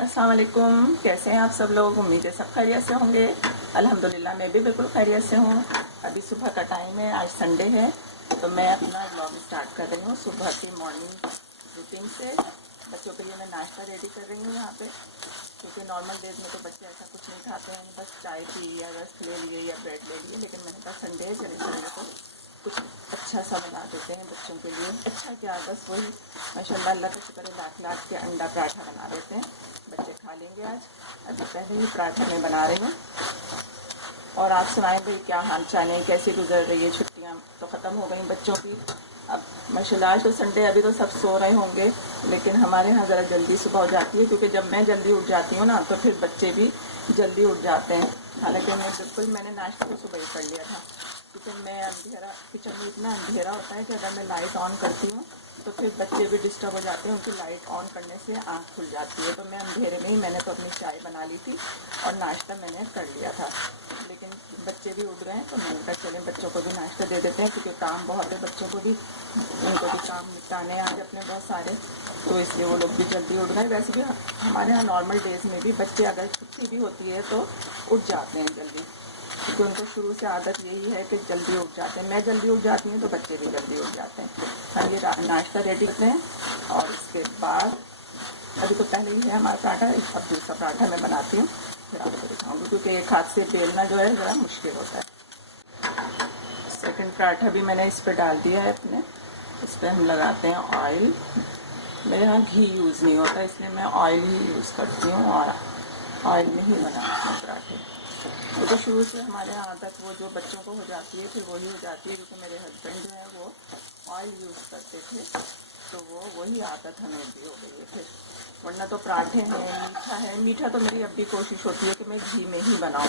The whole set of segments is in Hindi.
अस्सलाम वालेकुम, कैसे हैं आप सब लोग। उम्मीद है सब खैरियत से होंगे। अल्हम्दुलिल्लाह मैं भी बिल्कुल खैरियत से हूँ। अभी सुबह का टाइम है, आज संडे है, तो मैं अपना व्लॉग स्टार्ट कर रही हूँ सुबह की मॉर्निंग रूटीन से। बच्चों के लिए मैं नाश्ता रेडी कर रही हूँ यहाँ पे, क्योंकि नॉर्मल डेज में तो बच्चे ऐसा कुछ नहीं खाते हैं, बस चाय पी या रस्क ले लिए या ब्रेड ले लिए। लेकिन मैंने कहा संडे है, चले संडे को कुछ अच्छा सा बना देते हैं बच्चों के लिए। अच्छा क्या, बस वही माशाल्लाह अल्लाह का शुक्र है, लाख लाख के अंडा पराठा बना देते हैं, बच्चे खा लेंगे आज। अभी पहले ही पराठा मैं बना रही हूँ। और आप सुनाएं भाई, क्या हाल चाल है, कैसी गुजर रही है। छुट्टियाँ तो ख़त्म हो गई बच्चों की। अब माशाल्लाह आज तो संडे, अभी तो सब सो रहे होंगे, लेकिन हमारे यहाँ ज़रा जल्दी सुबह हो जाती है, क्योंकि जब मैं जल्दी उठ जाती हूँ ना, तो फिर बच्चे भी जल्दी उठ जाते हैं। हालांकि मैंने नाश्ता तो सुबह ही कर लिया था, क्योंकि मैं अंधेरा, किचन में इतना अंधेरा होता है कि अगर मैं लाइट ऑन करती हूँ तो फिर बच्चे भी डिस्टर्ब हो जाते हैं, उनकी लाइट ऑन करने से आँख खुल जाती है। तो मैं अंधेरे में ही मैंने तो अपनी चाय बना ली थी और नाश्ता मैंने कर लिया था। लेकिन बच्चे भी उठ गए हैं, तो मैंने कहा चलें बच्चों को भी नाश्ता दे देते हैं, क्योंकि काम बहुत है बच्चों को भी, उनको भी काम निपटाने आज अपने बहुत सारे, तो इसलिए वो लोग भी जल्दी उठ गए। वैसे भी हमारे यहाँ नॉर्मल डेज़ में भी बच्चे अगर छुट्टी भी होती है तो उठ जाते हैं जल्दी, क्योंकि उनको शुरू से आदत यही है कि जल्दी उठ जाते हैं। मैं जल्दी उठ जाती हूँ तो बच्चे भी जल्दी उठ जाते हैं। हम ये नाश्ता रेडी करते हैं, और इसके बाद अभी तो पहले ही है हमारा पराठा, अब दूसरा पराठा मैं बनाती हूँ, फिर आपको दिखाऊँगी, क्योंकि एक हाथ से बेलना जो है ज़रा मुश्किल होता है। सेकंड पराठा भी मैंने इस पर डाल दिया है अपने। इस पर हम लगाते हैं ऑयल। मेरे यहाँ घी यूज़ नहीं होता, इसलिए मैं ऑयल ही यूज़ करती हूँ और ऑयल में ही बनाती हूँ पराठे। वो तो शुरू से हमारे यहाँ आदत वो जो बच्चों को हो जाती है फिर वही हो जाती है, क्योंकि मेरे हस्बैंड जो है वो ऑयल यूज़ करते थे, तो वो वही आदत हमें भी हो गई है फिर। वरना तो पराठे हैं, मीठा है। मीठा तो मेरी अब भी कोशिश होती है कि मैं घी में ही बनाऊँ,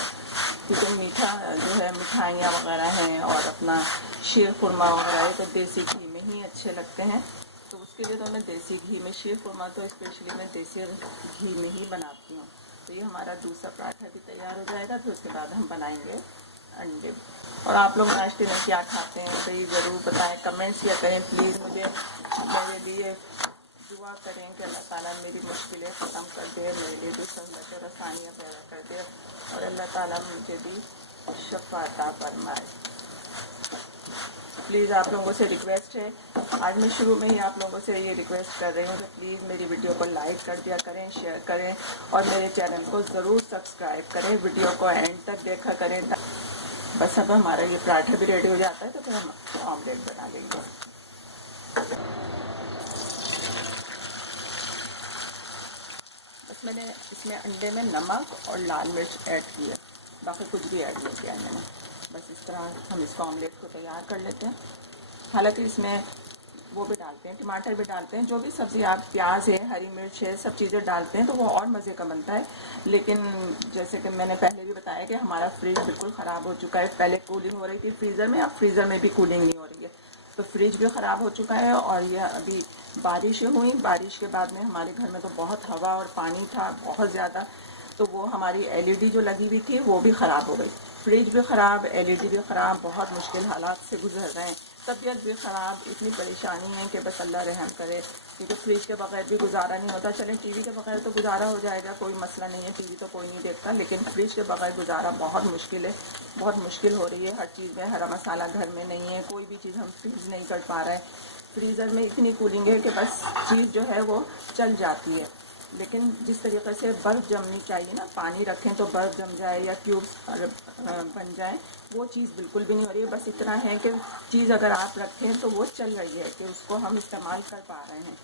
क्योंकि मीठा जो है, मिठाइयाँ वगैरह हैं और अपना शीर खुरमा वगैरह है, तो देसी घी में ही अच्छे लगते हैं। तो उसके लिए तो मैं देसी घी में, शीर खुरमा तो स्पेशली मैं देसी घी में ही बनाती हूँ। तो ये हमारा दूसरा पराठा भी तैयार हो जाएगा, फिर उसके बाद हम बनाएंगे अंडे। और आप लोग नाश्ते में क्या खाते हैं तो ये ज़रूर बताएं, कमेंट्स किया करें प्लीज़। मुझे मेरे लिए दुआ करें कि अल्लाह ताला मेरी मुश्किलें ख़त्म कर दे, मेरे लिए भी सहूलत और आसानियाँ पैदा कर दे, और अल्लाह ताला मुझे भी शफ़ा अता फरमाए। प्लीज़ आप लोगों से रिक्वेस्ट है, आज मैं शुरू में ही आप लोगों से ये रिक्वेस्ट कर रही हूँ कि प्लीज़ मेरी वीडियो को लाइक कर दिया करें, शेयर करें, और मेरे चैनल को ज़रूर सब्सक्राइब करें, वीडियो को एंड तक देखा करें। बस अब हमारा ये पराठा भी रेडी हो जाता है, तो फिर हम ऑमलेट बना लेंगे। बस मैंने इसमें अंडे में नमक और लाल मिर्च ऐड की है, बाकी कुछ भी ऐड नहीं किया है मैंने। बस इस तरह हम इसको ऑमलेट को तैयार कर लेते हैं। हालांकि इसमें वो भी डालते हैं, टमाटर भी डालते हैं, जो भी सब्ज़ी आप, प्याज है, हरी मिर्च है, सब चीज़ें डालते हैं तो वो और मज़े का बनता है। लेकिन जैसे कि मैंने पहले भी बताया कि हमारा फ्रिज बिल्कुल ख़राब हो चुका है। पहले कूलिंग हो रही थी फ्रीज़र में, अब फ्रीज़र में भी कूलिंग नहीं हो रही है, तो फ्रिज भी ख़राब हो चुका है। और यह अभी बारिशें हुई, बारिश के बाद में हमारे घर में तो बहुत हवा और पानी था बहुत ज़्यादा, तो वो हमारी एलईडी जो लगी हुई थी वो भी ख़राब हो गई। फ्रिज भी ख़राब, एलईडी भी ख़राब, बहुत मुश्किल हालात से गुजर रहे हैं। तबीयत भी ख़राब, इतनी परेशानी है कि बस अल्लाह रहम करे, क्योंकि फ्रिज के बगैर भी गुजारा नहीं होता। चलें टीवी के बगैर तो गुजारा हो जाएगा, कोई मसला नहीं है, टीवी तो कोई नहीं देखता, लेकिन फ्रिज के बगैर गुजारा बहुत मुश्किल है, बहुत मुश्किल हो रही है। हर चीज़ में हरा मसाला घर में नहीं है, कोई भी चीज़ हम फ्रीज़ नहीं कर पा रहे हैं। फ्रीज़र में इतनी कूलिंग है कि बस चीज़ जो है वो चल जाती है, लेकिन जिस तरीके से बर्फ़ जमनी चाहिए ना, पानी रखें तो बर्फ़ जम जाए या क्यूब्स बन जाए, वो चीज़ बिल्कुल भी नहीं हो रही है। बस इतना है कि चीज़ अगर आप रखें तो वो चल रही है, कि उसको हम इस्तेमाल कर पा रहे हैं।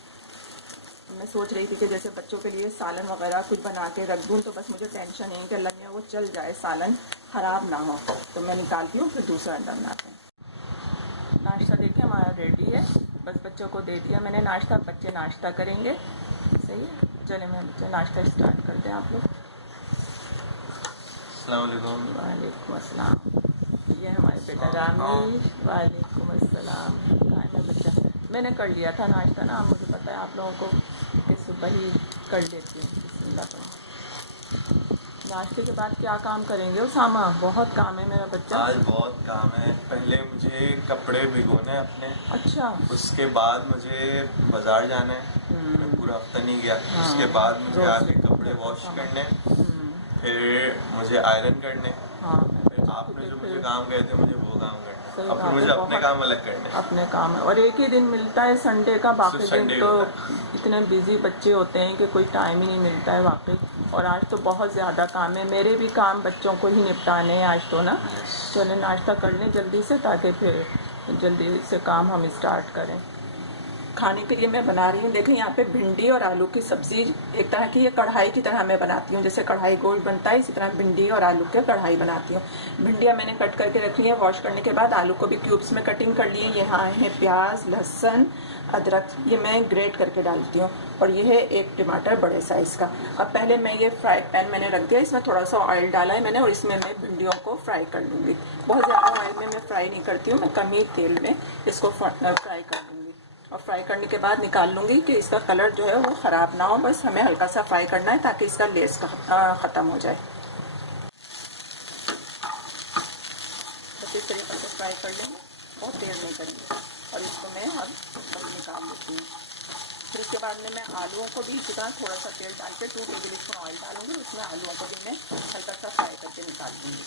मैं सोच रही थी कि जैसे बच्चों के लिए सालन वगैरह कुछ बना के रख दूँ, तो बस मुझे टेंशन है कि अल्लाह मियां वो चल जाए, सालन ख़राब ना हो। तो मैं निकालती हूँ, फिर दूसरा अंडा बनाते हैं। नाश्ता देखिए हमारा रेडी है, बस बच्चों को दे दिया मैंने नाश्ता, बच्चे नाश्ता करेंगे। सही है, चले मैं बच्चे नाश्ता स्टार्ट करते हैं। आप लोग वालेकुम अस्सलाम। ये हमारे बेटा रामी, वालेकुम अस्सलाम। कहाँ है बच्चा? मैंने कर लिया था नाश्ता ना, मुझे पता है आप लोगों को कि सुबह ही कर लेती हूँ। बिस्मिल्लाह करो। नाश्ते के बाद क्या काम करेंगे उसामा? बहुत काम है मेरा बच्चा। आज बहुत काम है। पहले मुझे कपड़े भिगोने अपने, अच्छा, उसके बाद मुझे बाज़ार जाना है, मैं पूरा हफ्ता नहीं गया। उसके बाद मुझे आके कपड़े कपड़े वॉश काम। करने, फिर मुझे आयरन करने, हाँ फिर आपने जो मुझे काम कहे थे मुझे वो काम करना, सही और फिर बात मुझे है, अपने बहुत काम अलग करने। अपने काम है और एक ही दिन मिलता है संडे का, बाकी सिर्फ दिन संडे तो होता इतने बिजी बच्चे होते हैं कि कोई टाइम ही नहीं मिलता है वाकई। और आज तो बहुत ज़्यादा काम है, मेरे भी काम बच्चों को ही निपटाने हैं आज तो ना। चले नाश्ता कर लें जल्दी से ताकि फिर जल्दी से काम हम स्टार्ट करें। खाने के लिए मैं बना रही हूँ, देखें यहाँ पे भिंडी और आलू की सब्ज़ी, एक तरह की ये कढ़ाई की तरह मैं बनाती हूँ, जैसे कढ़ाई गोल बनता है इसी तरह भिंडी और आलू के कढ़ाई बनाती हूँ। भिंडियाँ मैंने कट करके रख ली है, वॉश करने के बाद आलू को भी क्यूब्स में कटिंग कर लिए। यहाँ है प्याज, लहसुन, अदरक, ये मैं ग्रेट करके डालती हूँ, और ये है एक टमाटर बड़े साइज़ का। अब पहले मैं ये फ्राई पैन मैंने रख दिया, इसमें थोड़ा सा ऑयल डाला है मैंने, और इसमें मैं भिंडियों को फ्राई कर लूँगी। बहुत ज़्यादा ऑयल में मैं फ्राई नहीं करती हूँ, मैं कम ही तेल में इसको फ्राई कर लूँगी। और फ्राई करने के बाद निकाल लूँगी कि इसका कलर जो है वो ख़राब ना हो, बस हमें हल्का सा फ्राई करना है ताकि इसका लेस ख़त्म हो जाए। बस इस तरीके से फ्राई कर लेंगे, बहुत देर नहीं करेंगे। और इसको मैं अब निकाल लेती हूँ। फिर उसके बाद में मैं आलूओं को भी इसी तरह थोड़ा सा तेल डाल के 2 टेबल स्पून ऑयल डालूँगी, उसमें आलूओं को भी मैं हल्का सा फ्राई करके निकाल दूँगी।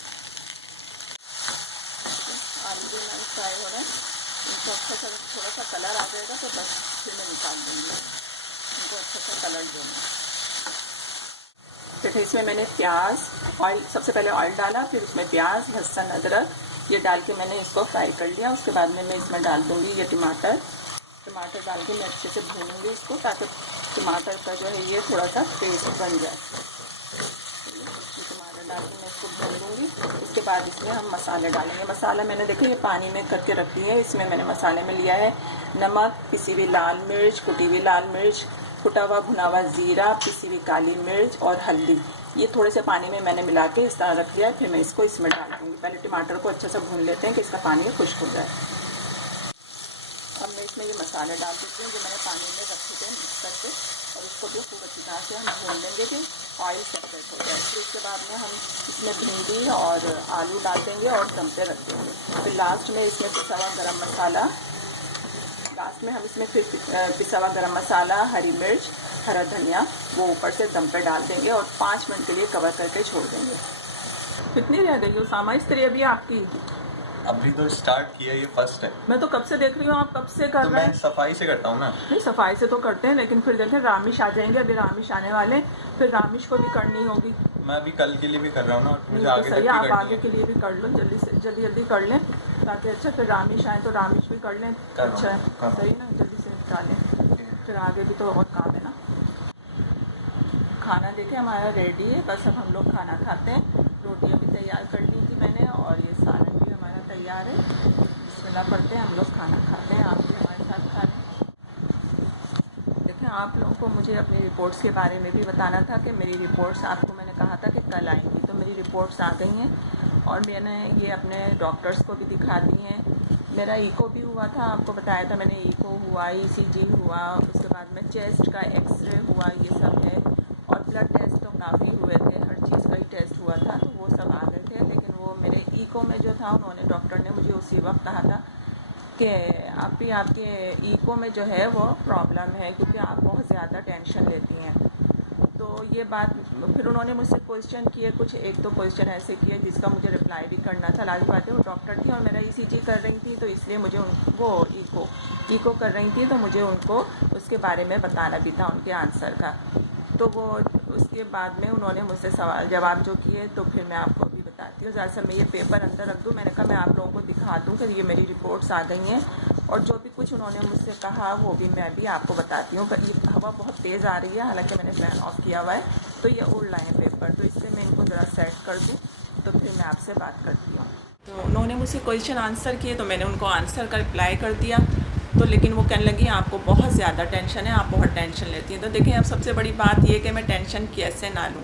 आलू भी मैं फ्राई हो रहे हैं, इनको अच्छा सा थोड़ा सा कलर आ जाएगा तो बस फिर मैं निकाल दूँगी, इनको अच्छा सा कलर दूँगी। फिर इसमें मैंने प्याज, ऑयल, सबसे पहले ऑयल डाला, फिर उसमें प्याज, लहसुन, अदरक ये डाल के मैंने इसको फ्राई कर लिया। उसके बाद में मैं इसमें डाल दूँगी ये टमाटर डाल के मैं अच्छे से भूनूँगी इसको, ताकि टमाटर का जो है ये थोड़ा सा पेस्ट बन जाए। टमाटर डाल के मैं इसको भून लूँगी। इसके बाद इसमें हम मसाले डालेंगे। मसाला मैंने देखिए ये पानी में करके रख दिया है। इसमें मैंने मसाले में लिया है नमक, पिसी हुई लाल मिर्च, कुटी हुई लाल मिर्च, कुटा हुआ भुना हुआ ज़ीरा, पिसी हुई काली मिर्च और हल्दी। ये थोड़े से पानी में मैंने मिला के इस तरह रख दिया है। फिर मैं इसको इसमें डाल दूँगी। पहले टमाटर को अच्छे से भून लेते हैं कि इसका पानी खुश्क हो जाए। अब मैं इसमें ये मसाले डाल देती हूँ जो मैंने पानी में रखे थे मिक्स करके, और इसको भी खूब अच्छी तरह से हम भून लेंगे कि ऑयल सेपरेट हो जाए। फिर इसके बाद में हम इसमें भिंडी और आलू डाल देंगे और दम पे रख देंगे। फिर लास्ट में इसमें पिसा हुआ गरम मसाला, लास्ट में हम इसमें फिर पिसा हुआ गरम मसाला, हरी मिर्च, हरा धनिया वो ऊपर से दम पे डाल देंगे और 5 मिनट के लिए कवर करके छोड़ देंगे। कितनी रह गई उसामा इस्त्री अभी आपकी? अभी तो स्टार्ट किया, ये फर्स्ट है। मैं तो कब से देख रही हूँ, आप कब से कर तो रहे हैं? मैं सफाई से करता हूँ ना। नहीं, सफाई से तो करते हैं, लेकिन फिर देखें रामिश आ जाएंगे, अभी रामिश आने वाले, फिर रामिश को भी करनी होगी। मैं अभी कल के लिए भी कर रहा हूँ ना, और मुझे तो आगे तक सही, भी आप करनी आगे है। के लिए भी कर लो, जल्दी से जल्दी कर लें ताकि अच्छा फिर रामिश आए तो रामिश भी कर लें। कर लो, अच्छा है, कर लो। सही ना, जल्दी से निपटा लें, फिर आगे भी तो और काम है ना। खाना देखें हमारा रेडी है, बस अब हम लोग खाना खाते हैं। रोटियाँ भी तैयार कर ली थी मैंने, और ये सालन भी हमारा तैयार है। बिस्मिल्लाह पढ़ते हैं, हम लोग खाना खाते हैं, आप भी हमारे साथ खा लें। देखें, आप लोगों को मुझे अपनी रिपोर्ट्स के बारे में भी बताना था कि मेरी रिपोर्ट्स, आपको मैंने कहा था कि कल आएंगी, तो मेरी रिपोर्ट्स आ गई हैं और मैंने ये अपने डॉक्टर्स को भी दिखा दी हैं। मेरा ईको भी हुआ था, आपको बताया था मैंने, ईको हुआ, ECG हुआ, उसके बाद में चेस्ट का एक्सरे हुआ, ये सब है। और ब्लड टेस्ट तो काफ़ी हुए थे, हर चीज़ का ही टेस्ट हुआ था, तो वो सब आ गए थे। लेकिन वो मेरे ईको में जो था, उन्होंने, डॉक्टर ने मुझे उसी वक्त कहा था कि आपके ईको में जो है वो प्रॉब्लम है, क्योंकि आप बहुत ज़्यादा टेंशन लेती हैं। तो ये बात, फिर उन्होंने मुझसे क्वेश्चन किए कुछ, एक दो क्वेश्चन ऐसे किए जिसका मुझे रिप्लाई भी करना था। लाज़मी बात है, वो डॉक्टर थी और मेरा ECG कर रही थी, तो इसलिए मुझे वो ईको कर रही थी, तो मुझे उनको उसके बारे में बताना भी था, उनके आंसर का। तो वो उसके बाद में उन्होंने मुझसे सवाल जवाब जो किए, तो फिर मैं आपको भी बताती हूँ। ज़्यादा मैं ये पेपर अंदर रख दूँ, मैंने कहा मैं आप लोगों को दिखा दूँ कि ये मेरी रिपोर्ट्स आ गई हैं, और जो भी कुछ उन्होंने मुझसे कहा वो भी मैं भी आपको बताती हूँ। ये हवा बहुत तेज़ आ रही है, हालांकि मैंने फैन ऑफ किया हुआ है, तो ये उड़ रहे हैं पेपर, तो इसलिए मैं इनको ज़रा सेट कर दूँ, तो फिर मैं आपसे बात करती हूँ। तो उन्होंने मुझसे क्वेश्चन आंसर किए, तो मैंने उनको आंसर का रिप्लाई कर दिया। तो लेकिन वो कहने लगी आपको बहुत ज़्यादा टेंशन है, आप बहुत टेंशन लेती हैं। तो देखें, अब सबसे बड़ी बात ये कि मैं टेंशन कैसे ना लूँ।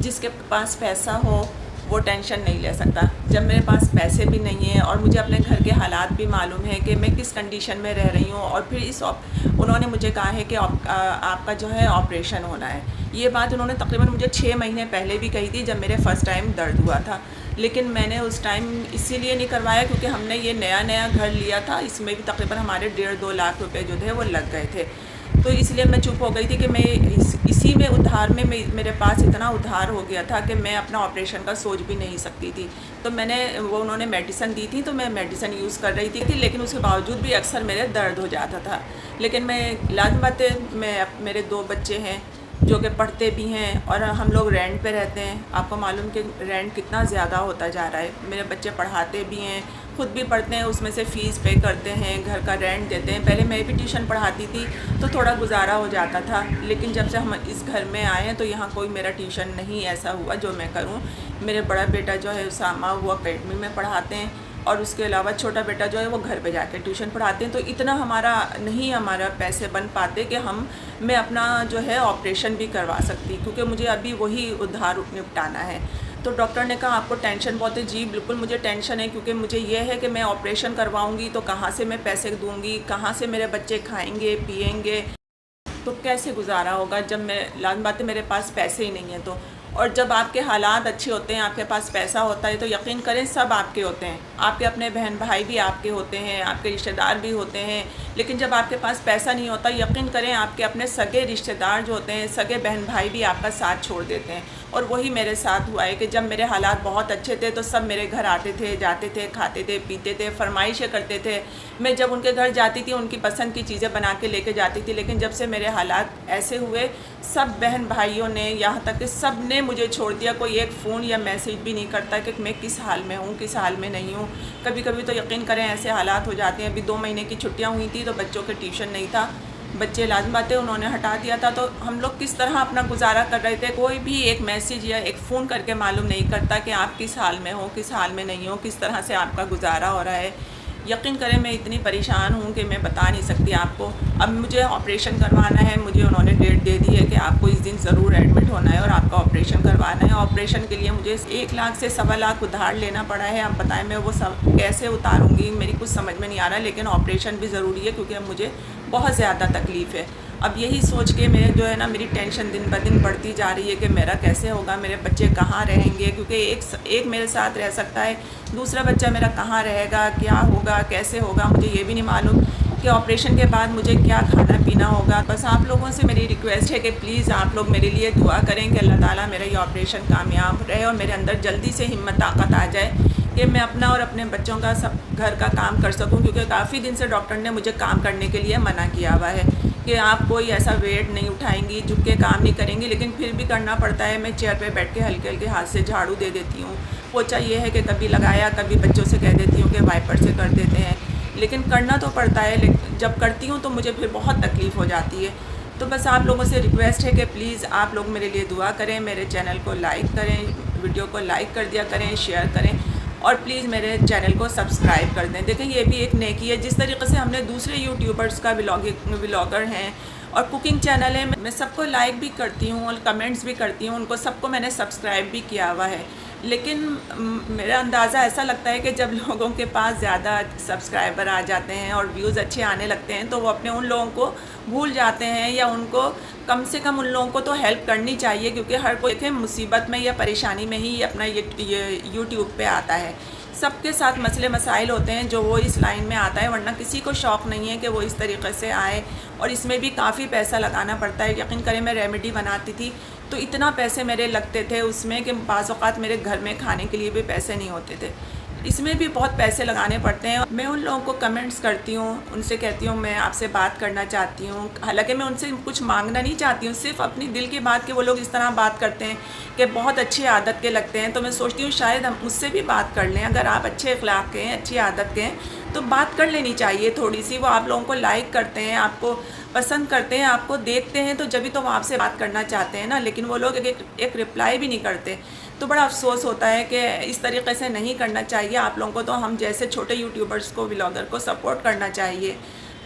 जिसके पास पैसा हो वो टेंशन नहीं ले सकता। जब मेरे पास पैसे भी नहीं हैं और मुझे अपने घर के हालात भी मालूम है कि मैं किस कंडीशन में रह रही हूँ, और फिर उन्होंने मुझे कहा है कि आपका जो है ऑपरेशन होना है। ये बात उन्होंने तकरीबन मुझे 6 महीने पहले भी कही थी, जब मेरे फ़र्स्ट टाइम दर्द हुआ था। लेकिन मैंने उस टाइम इसीलिए नहीं करवाया क्योंकि हमने ये नया घर लिया था, इसमें भी तकरीबन हमारे 1.5-2 लाख रुपए जो थे वो लग गए थे। तो इसलिए मैं चुप हो गई थी कि मैं इसी में उधार में मेरे पास इतना उधार हो गया था कि मैं अपना ऑपरेशन का सोच भी नहीं सकती थी। तो उन्होंने मेडिसिन दी थी, तो मैं मेडिसिन यूज़ कर रही थी, लेकिन उसके बावजूद भी अक्सर मेरे दर्द हो जाता था। लेकिन लाज़मी बात है, मेरे 2 बच्चे हैं जो कि पढ़ते भी हैं और हम लोग रेंट पे रहते हैं। आपको मालूम कि रेंट कितना ज़्यादा होता जा रहा है। मेरे बच्चे पढ़ाते भी हैं, खुद भी पढ़ते हैं, उसमें से फ़ीस पे करते हैं, घर का रेंट देते हैं। पहले मैं भी ट्यूशन पढ़ाती थी तो थोड़ा गुजारा हो जाता था, लेकिन जब से हम इस घर में आए हैं तो यहाँ कोई मेरा ट्यूशन नहीं ऐसा हुआ जो मैं करूँ। मेरे बड़ा बेटा जो है उसामा, वो अकेडमी में पढ़ाते हैं और उसके अलावा छोटा बेटा जो है वो घर पे जाके ट्यूशन पढ़ाते हैं। तो इतना हमारा पैसे बन पाते कि मैं अपना जो है ऑपरेशन भी करवा सकती, क्योंकि मुझे अभी वही उधार निपटाना है। तो डॉक्टर ने कहा आपको टेंशन बहुत है। जी बिल्कुल मुझे टेंशन है, क्योंकि मुझे ये है कि मैं ऑपरेशन करवाऊंगी तो कहाँ से मैं पैसे दूंगी, कहाँ से मेरे बच्चे खाएंगे पिएंगे, तो कैसे गुजारा होगा जब लाज़मी बात है मेरे पास पैसे ही नहीं हैं। तो और जब आपके हालात अच्छे होते हैं, आपके पास पैसा होता है, तो यकीन करें सब आपके होते हैं। आपके अपने बहन भाई भी आपके होते हैं, आपके रिश्तेदार भी होते हैं। लेकिन जब आपके पास पैसा नहीं होता, यकीन करें आपके अपने सगे रिश्तेदार जो होते हैं, सगे बहन भाई भी आपका साथ छोड़ देते हैं। और वही मेरे साथ हुआ है कि जब मेरे हालात बहुत अच्छे थे तो सब मेरे घर आते थे, जाते थे, खाते थे, पीते थे, फरमाइशें करते थे। मैं जब उनके घर जाती थी उनकी पसंद की चीज़ें बना के लेके जाती थी। लेकिन जब से मेरे हालात ऐसे हुए, सब बहन भाइयों ने, यहाँ तक कि सब ने मुझे छोड़ दिया। कोई एक फ़ोन या मैसेज भी नहीं करता कि मैं किस हाल में हूँ, किस हाल में नहीं हूँ। कभी कभी तो यकीन करें ऐसे हालात हो जाते हैं। अभी 2 महीने की छुट्टियाँ हुई थी तो बच्चों के ट्यूशन नहीं था, बच्चे लाज़मी बात है उन्होंने हटा दिया था। तो हम लोग किस तरह अपना गुजारा कर रहे थे। कोई भी एक मैसेज या एक फ़ोन करके मालूम नहीं करता कि आप किस हाल में हो, किस हाल में नहीं हो, किस तरह से आपका गुजारा हो रहा है। यकीन करें मैं इतनी परेशान हूँ कि मैं बता नहीं सकती आपको। अब मुझे ऑपरेशन करवाना है, मुझे उन्होंने डेट दे दी है कि आपको इस दिन ज़रूर एडमिट होना है और आपका ऑपरेशन करवाना है। ऑपरेशन के लिए मुझे 1 लाख से 1.25 लाख उधार लेना पड़ा है। आप बताएं मैं वो सब कैसे उतारूँगी, मेरी कुछ समझ में नहीं आ रहा। लेकिन ऑपरेशन भी ज़रूरी है क्योंकि अब मुझे बहुत ज़्यादा तकलीफ़ है। अब यही सोच के मेरे जो है ना, मेरी टेंशन दिन ब दिन बढ़ती जा रही है कि मेरा कैसे होगा, मेरे बच्चे कहाँ रहेंगे, क्योंकि एक मेरे साथ रह सकता है, दूसरा बच्चा मेरा कहाँ रहेगा, क्या होगा, कैसे होगा, मुझे ये भी नहीं मालूम कि ऑपरेशन के बाद मुझे क्या खाना पीना होगा। बस आप लोगों से मेरी रिक्वेस्ट है कि प्लीज़ आप लोग मेरे लिए दुआ करें कि अल्लाह ताला मेरा ये ऑपरेशन कामयाब रहे और मेरे अंदर जल्दी से हिम्मत ताकत आ जाए कि मैं अपना और अपने बच्चों का सब घर का काम कर सकूं। क्योंकि काफ़ी दिन से डॉक्टर ने मुझे काम करने के लिए मना किया हुआ है कि आप कोई ऐसा वेट नहीं उठाएंगी, झुक के काम नहीं करेंगी, लेकिन फिर भी करना पड़ता है। मैं चेयर पे बैठ के हल्के हल्के हाथ से झाड़ू दे देती हूँ। पोछा ये है कि कभी लगाया, कभी बच्चों से कह देती हूँ कि वाइपर से कर देते हैं, लेकिन करना तो पड़ता है। लेकिन जब करती हूँ तो मुझे फिर बहुत तकलीफ़ हो जाती है। तो बस आप लोगों से रिक्वेस्ट है कि प्लीज़ आप लोग मेरे लिए दुआ करें, मेरे चैनल को लाइक करें, वीडियो को लाइक कर दिया करें, शेयर करें और प्लीज़ मेरे चैनल को सब्सक्राइब कर दें। देखें ये भी एक नेकी है। जिस तरीके से हमने दूसरे यूट्यूबर्स का व्लॉगर हैं और कुकिंग चैनल है, मैं सबको लाइक भी करती हूँ और कमेंट्स भी करती हूँ, उनको सबको मैंने सब्सक्राइब भी किया हुआ है। लेकिन मेरा अंदाज़ा ऐसा लगता है कि जब लोगों के पास ज़्यादा सब्सक्राइबर आ जाते हैं और व्यूज़ अच्छे आने लगते हैं तो वो अपने उन लोगों को भूल जाते हैं, या उनको कम से कम उन लोगों को तो हेल्प करनी चाहिए। क्योंकि हर कोई देखें मुसीबत में या परेशानी में ही अपना ये यूट्यूब पे आता है। सबके साथ मसले मसाइल होते हैं जो वो इस लाइन में आता है, वरना किसी को शौक़ नहीं है कि वो इस तरीके से आए। और इसमें भी काफ़ी पैसा लगाना पड़ता है। यकीन करें मैं रेमेडी बनाती थी तो इतना पैसे मेरे लगते थे उसमें कि बाज़ औक़ात मेरे घर में खाने के लिए भी पैसे नहीं होते थे। इसमें भी बहुत पैसे लगाने पड़ते हैं। मैं उन लोगों को कमेंट्स करती हूँ, उनसे कहती हूँ मैं आपसे बात करना चाहती हूँ। हालांकि मैं उनसे कुछ मांगना नहीं चाहती हूँ, सिर्फ अपनी दिल की बात कि वो लोग इस तरह बात करते हैं कि बहुत अच्छी आदत के लगते हैं। तो मैं सोचती हूँ शायद हम मुझसे भी बात कर लें। अगर आप अच्छे अखलाक के हैं, अच्छी आदत के हैं तो बात कर लेनी चाहिए थोड़ी सी। वो आप लोगों को लाइक करते हैं, आपको पसंद करते हैं, आपको देखते हैं, तो जब भी तो वो आपसे बात करना चाहते हैं ना। लेकिन वो लोग एक रिप्लाई भी नहीं करते। तो बड़ा अफसोस होता है कि इस तरीके से नहीं करना चाहिए। आप लोगों को तो हम जैसे छोटे यूट्यूबर्स को, व्लॉगर को सपोर्ट करना चाहिए।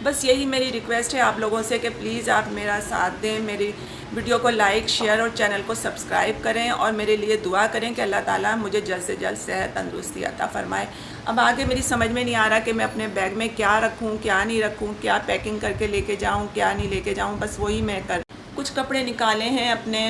बस यही मेरी रिक्वेस्ट है आप लोगों से कि प्लीज़ आप मेरा साथ दें, मेरी वीडियो को लाइक, शेयर और चैनल को सब्सक्राइब करें और मेरे लिए दुआ करें कि अल्लाह ताला मुझे जल्द से जल्द सेहत तंदुरुस्ती अता फ़रमाए। अब आगे मेरी समझ में नहीं आ रहा कि मैं अपने बैग में क्या रखूं, क्या नहीं रखूं, क्या पैकिंग करके लेके जाऊं, क्या नहीं लेके जाऊं। बस वही मैं कुछ कपड़े निकाले हैं अपने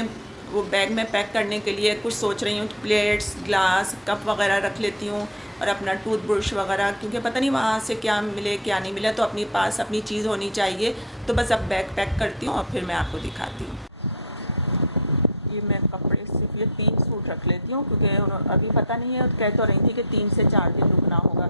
वो बैग में पैक करने के लिए कुछ सोच रही हूँ, प्लेट्स, ग्लास, कप वगैरह रख लेती हूँ और अपना टूथब्रश वगैरह, क्योंकि पता नहीं वहाँ से क्या मिले क्या नहीं मिले, तो अपने पास अपनी चीज़ होनी चाहिए। तो बस अब बैग पैक करती हूँ और फिर मैं आपको दिखाती हूँ। ये मैं कपड़े सिर्फ ये 3 सूट रख लेती हूँ, क्योंकि अभी पता नहीं है, कह तो रही थी कि 3 से 4 दिन रुकना होगा।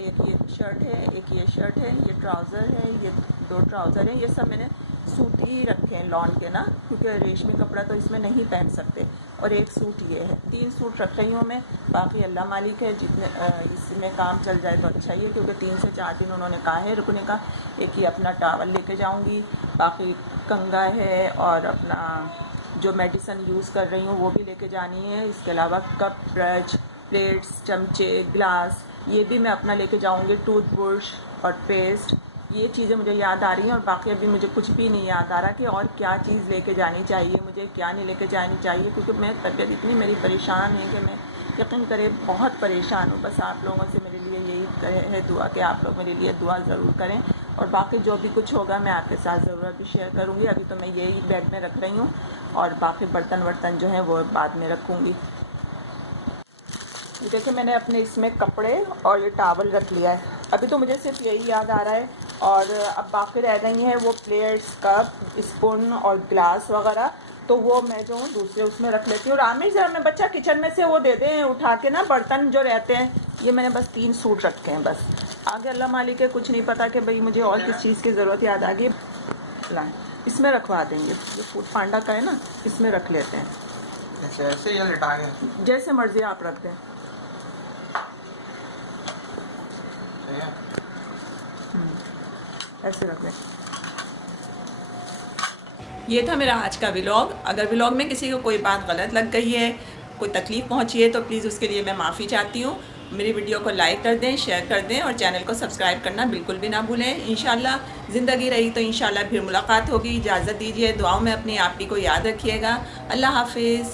एक ये शर्ट है, एक ये शर्ट है, ये ट्राउज़र है, ये 2 ट्राउज़र हैं। ये सब मैंने सूती ही रखे हैं लॉन के ना, क्योंकि रेशमी कपड़ा तो इसमें नहीं पहन सकते। और एक सूट ये है, 3 सूट रख रही हूँ मैं। बाकी अल्लाह मालिक है, जितने इसमें काम चल जाए तो अच्छा ही है, क्योंकि 3 से 4 दिन उन्होंने कहा है रुकने का। एक ही अपना टावल लेके जाऊँगी, बाकी कंघा है और अपना जो मेडिसिन यूज़ कर रही हूँ वो भी लेके जानी है। इसके अलावा कप, ब्रश, प्लेट्स, चमचे, ग्लास, ये भी मैं अपना लेके जाऊँगी। टूथब्रश और पेस्ट, ये चीज़ें मुझे याद आ रही हैं। और बाकी अभी मुझे कुछ भी नहीं याद आ रहा कि और क्या चीज़ लेके जानी चाहिए मुझे, क्या नहीं लेके जानी चाहिए, क्योंकि मैं तबीयत इतनी मेरी परेशान है कि मैं यकीन करें बहुत परेशान हूँ। बस आप लोगों से मेरे लिए यही है दुआ कि आप लोग मेरे लिए दुआ ज़रूर करें। और बाकी जो भी कुछ होगा मैं आपके साथ ज़रूर भी शेयर करूँगी। अभी तो मैं यही बैग में रख रही हूँ और बाकी बर्तन वर्तन जो हैं वो बाद में रखूँगी। ये देखिए मैंने अपने इसमें कपड़े और ये टावल रख लिया है। अभी तो मुझे सिर्फ यही याद आ रहा है, और अब बाकी रह गई हैं वो प्लेट्स, कप, स्पून और ग्लास वगैरह। तो वो मैं जो हूँ दूसरे उसमें रख लेती हूँ। और आमिर ज़रा मैं बच्चा किचन में से वो दे दें उठा के ना, बर्तन जो रहते हैं। ये मैंने बस 3 सूट रखे हैं बस। आगे अल्लाह मालिक है, कुछ नहीं पता कि भाई मुझे और किस चीज़ की ज़रूरत याद आ गई। लाएँ इसमें रखवा देंगे, ये फूड पांडा का है ना, इसमें रख लेते हैं। अच्छा, ऐसे या लिटा के? जैसे मर्जी आप रख दें। ऐसे रख दें। ये था मेरा आज का व्लॉग। अगर व्लॉग में किसी को कोई बात गलत लग गई है, कोई तकलीफ़ पहुंची है, तो प्लीज़ उसके लिए मैं माफ़ी चाहती हूँ। मेरी वीडियो को लाइक कर दें, शेयर कर दें और चैनल को सब्सक्राइब करना बिल्कुल भी ना भूलें। इंशाल्लाह ज़िंदगी रही तो इंशाल्लाह फिर मुलाकात होगी। इजाज़त दीजिए, दुआओं में अपनी आप ही को याद रखिएगा। अल्लाह हाफिज़।